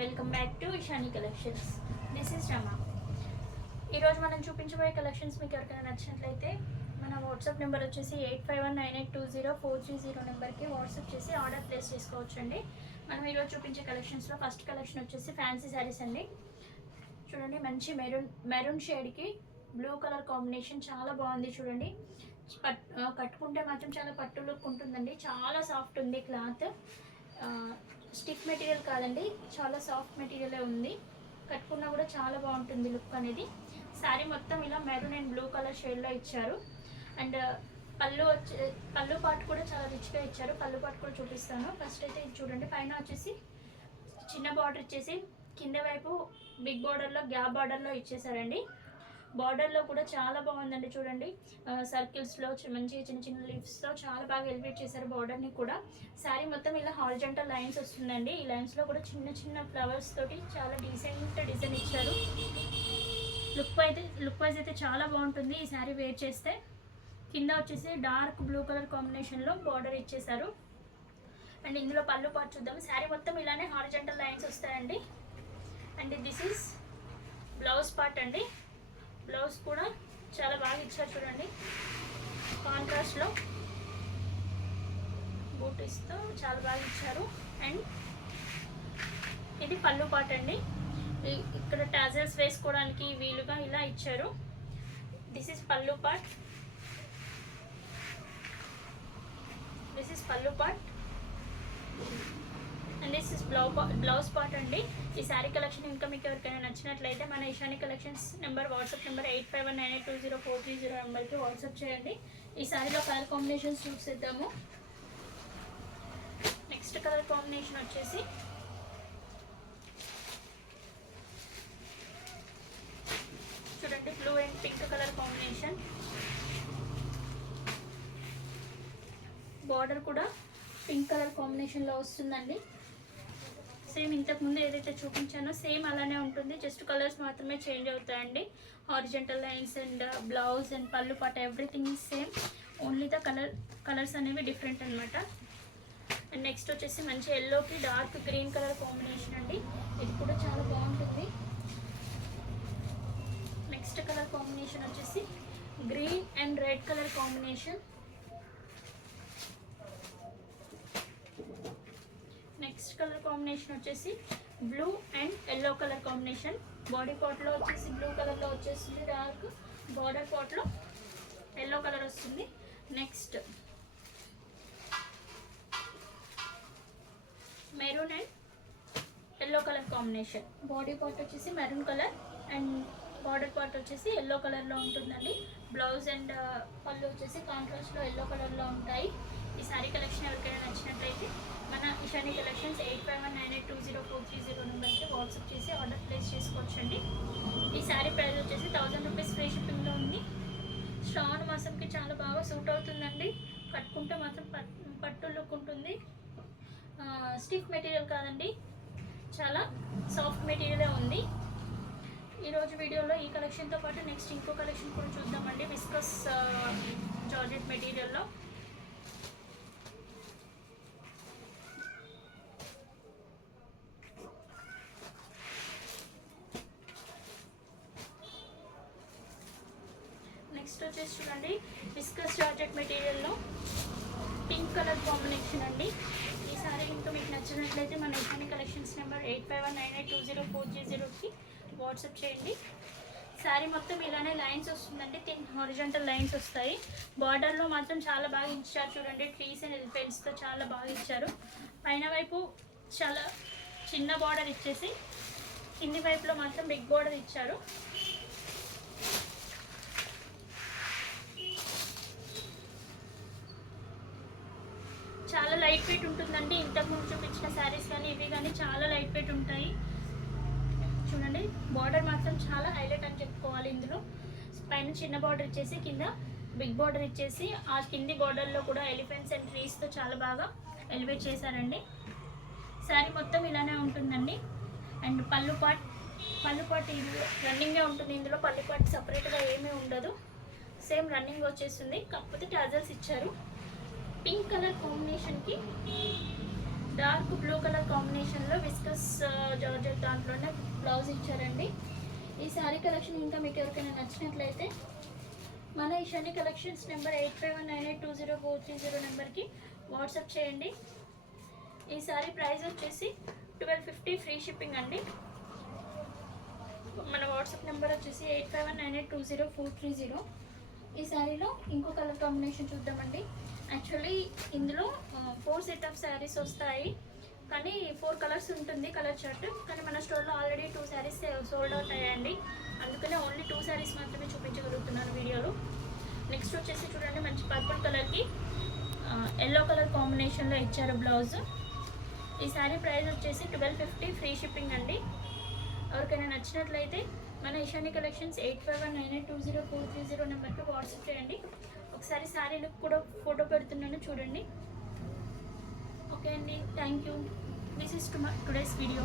Welcome back to Ishani collections. This is Rama. ఈరోజు మనం చూపించబోయే కలెక్షన్స్ మీకు ఎవరికైనా నచ్చినట్లయితే మన వాట్సాప్ నెంబర్ వచ్చేసి 8519820430 నెంబర్కి వాట్సాప్ చేసి ఆర్డర్ ప్లేస్ చేసుకోవచ్చండి. మనం ఈరోజు చూపించే కలెక్షన్స్లో ఫస్ట్ కలెక్షన్ వచ్చేసి ఫ్యాన్సీ శారీస్ అండి. చూడండి, మంచి మెరూన్ షేడ్కి బ్లూ కలర్ కాంబినేషన్ చాలా బాగుంది. చూడండి, కట్టుకుంటే మాత్రం చాలా పట్టు లుక్ ఉంటుందండి. చాలా సాఫ్ట్ ఉంది క్లాత్, స్టిఫ్ మెటీరియల్ కాదండి, చాలా సాఫ్ట్ మెటీరియలే ఉంది. కట్టుకున్నా కూడా చాలా బాగుంటుంది లుక్ అనేది. శారీ మొత్తం ఇలా మెరూన్ అండ్ బ్లూ కలర్ షేడ్లో ఇచ్చారు. అండ్ పళ్ళు పాటు కూడా చాలా రిచ్గా ఇచ్చారు. పళ్ళు పాటు కూడా చూపిస్తాను. ఫస్ట్ అయితే ఇది చూడండి, పైన వచ్చేసి చిన్న బార్డర్ ఇచ్చేసి కింద వైపు బిగ్ బార్డర్లో గ్యాప్ బార్డర్లో ఇచ్చేసారండి. బార్డర్లో కూడా చాలా బాగుందండి. చూడండి, సర్కిల్స్లో మంచి చిన్న చిన్న లీవ్స్తో చాలా బాగా ఎలివేట్ చేశారు బార్డర్ని కూడా. శారీ మొత్తం ఇలా హారిజంటల్ లైన్స్ వస్తుందండి. ఈ లైన్స్లో కూడా చిన్న చిన్న ఫ్లవర్స్ తోటి చాలా డీసెంట్ డిజైన్ ఇచ్చారు. లుక్ వైజ్ అయితే చాలా బాగుంటుంది ఈ శారీ వేర్ చేస్తే. కింద వచ్చేసి డార్క్ బ్లూ కలర్ కాంబినేషన్లో బార్డర్ ఇచ్చేసారు. అండ్ ఇందులో పళ్ళు పాటు చూద్దాం. శారీ మొత్తం ఇలానే హారిజంటల్ లైన్స్ వస్తాయండి. And this is blouse part అండి. బ్లౌజ్ కూడా చాలా బాగా ఇచ్చారు. చూడండి, కాంట్రాస్ట్లో బూటీస్తో చాలా బాగా ఇచ్చారు. అండ్ ఇది పళ్ళు పార్ట్ అండి. ఇక్కడ టాజల్స్ వేసుకోవడానికి వీలుగా ఇలా ఇచ్చారు. దిస్ ఇస్ పళ్ళు పార్ట్. దిస్ ఇస్ పళ్ళు part and this is blouse part అండి. ఈ శారీ కలెక్షన్ ఇంకా మీకు ఎవరికైనా నచ్చినట్లయితే మన Ishani collections number WhatsApp number 8519820430 నెంబర్కి వాట్సాప్ చేయండి. ఈ శారీలో కలర్ కాంబినేషన్స్ చూసేద్దాము. నెక్స్ట్ కలర్ కాంబినేషన్ వచ్చేసి చూడండి, blue and pink colour combination. Border కూడా పింక్ కలర్ కాంబినేషన్లో వస్తుందండి. సేమ్ ఇంతకుముందు ఏదైతే చూపించానో సేమ్ అలానే ఉంటుంది, జస్ట్ కలర్స్ మాత్రమే చేంజ్ అవుతాయండి. Horizontal lines and blouse and పళ్ళు పాట everything is same, only the colours అనేవి డిఫరెంట్ అనమాట. అండ్ నెక్స్ట్ వచ్చేసి మంచి ఎల్లోకి డార్క్ గ్రీన్ కలర్ కాంబినేషన్ అండి. ఇది కూడా చాలా బాగుంటుంది. నెక్స్ట్ కలర్ కాంబినేషన్ వచ్చేసి green and red colour combination. Next colour combination వచ్చేసి blue and yellow colour combination. Body పార్ట్లో వచ్చేసి బ్లూ కలర్లో వచ్చేస్తుంది డార్క్, బార్డర్ పార్ట్లో ఎల్లో కలర్ వస్తుంది. Next maroon and yellow colour combination. Body part వచ్చేసి maroon colour and border part వచ్చేసి yellow కలర్లో ఉంటుందండి. బ్లౌజ్ అండ్ పళ్ళు వచ్చేసి కాంట్రాస్ట్లో ఎల్లో కలర్లో ఉంటాయి. ఈ శారీ కలెక్షన్ ఎవరికైనా నచ్చినట్లయితే మన ఇషాని కలెక్షన్స్ 8519820430 నెంబర్కి వాట్సాప్ చేసి ఆర్డర్ ప్లేస్ చేసుకోవచ్చండి. ఈ శారీ ప్రైస్ వచ్చేసి 1000 రూపీస్ ఫ్రీ షిప్పింగ్లో ఉంది. శ్రావణ మాసంకి చాలా బాగా సూట్ అవుతుందండి. కట్టుకుంటే మాత్రం పట్టు లుక్ ఉంటుంది. స్టిఫ్ మెటీరియల్ కాదండి, చాలా సాఫ్ట్ మెటీరియలే ఉంది. ఈరోజు వీడియోలో ఈ కలెక్షన్తో పాటు నెక్స్ట్ ఇంకో కలెక్షన్ కూడా చూద్దామండి. విస్కస్ జార్జెట్ మెటీరియల్లో నెక్స్ట్ వచ్చేసి చూడండి, విస్కస్ జార్జెట్ మెటీరియల్లో పింక్ కలర్ కాంబినేషన్ అండి. ఈ సారీ ఇంకా మీకు నచ్చినట్లయితే మన ఇషాని కలెక్షన్స్ నెంబర్ 8519820430కి వాట్సాప్ చేయండి. శారీ మొత్తం ఇలానే లైన్స్ వస్తుందండి, థిన్ హారిజంటల్ లైన్స్ వస్తాయి. బార్డర్లో మాత్రం చాలా బాగా ఇచ్చారు. చూడండి, ట్రీస్ అండ్ ఎలిఫెంట్స్తో చాలా బాగా ఇచ్చారు. పైన వైపు చాలా చిన్న బార్డర్ ఇచ్చేసి కింది వైపులో మాత్రం బిగ్ బార్డర్ ఇచ్చారు. చాలా లైట్ వెయిట్ ఉంటుందండి. ఇంతకుముందు చూపించిన శారీస్ కానీ ఇవి కానీ చాలా లైట్ వెయిట్ ఉంటాయి. చూడండి, బార్డర్ మాత్రం చాలా హైలైట్ అని చెప్పుకోవాలి. ఇందులో పైన చిన్న బార్డర్ ఇచ్చేసి కింద బిగ్ బార్డర్ ఇచ్చేసి ఆ కింది బార్డర్లో కూడా ఎలిఫెంట్స్ అండ్ ట్రీస్తో చాలా బాగా ఎలివేట్ చేశారండి. శారీ మొత్తం ఇలానే ఉంటుందండి. అండ్ పళ్ళు పాట్ ఇది రన్నింగే ఉంటుంది. ఇందులో పళ్ళు పాట్ సపరేట్గా ఏమీ ఉండదు, సేమ్ రన్నింగ్ వచ్చేస్తుంది. కాకపోతే టాజల్స్ ఇచ్చారు. పింక్ కలర్ కాంబినేషన్కి డార్క్ బ్లూ కలర్ కాంబినేషన్లో విస్కస్ జార్జెట్ దాంట్లోనే బ్లౌజ్ ఇచ్చారండి. ఈ శారీ కలెక్షన్ ఇంకా మీకు ఎవరికైనా నచ్చినట్లయితే మన ఈశాన్య కలెక్షన్స్ నెంబర్ 8519820430 నెంబర్కి వాట్సాప్ చేయండి. ఈ శారీ ప్రైస్ వచ్చేసి 1250 ఫ్రీ షిప్పింగ్ అండి. మన వాట్సాప్ నెంబర్ వచ్చేసి 8519820430. ఈ శారీలో ఇంకో కలర్ కాంబినేషన్ చూద్దామండి. యాక్చువల్లీ ఇందులో 4 సెట్ ఆఫ్ శారీస్ వస్తాయి, కానీ 4 కలర్స్ ఉంటుంది కలర్ చార్ట్. కానీ మన స్టోర్లో ఆల్రెడీ 2 శారీస్ సోల్డ్ అవుట్ అయ్యాయండి, అందుకనే ఓన్లీ 2 శారీస్ మాత్రమే చూపించగలుగుతున్నాను వీడియోలో. నెక్స్ట్ వచ్చేసి చూడండి, మంచి పర్పుల్ కలర్కి ఎల్లో కలర్ కాంబినేషన్లో ఇచ్చారు బ్లౌజ్. ఈ శారీ ప్రైస్ వచ్చేసి 1250 ఫ్రీ షిప్పింగ్ అండి. ఎవరికైనా నచ్చినట్లయితే మన ఈశాన్య కలెక్షన్స్ 8519820430 నెంబర్కి వాట్సాప్ చేయండి. ఒకసారి శారీ లుక్ కూడా ఫోటో పెడుతున్నాను చూడండి. ఓకే అండి, thank you. This is today's video.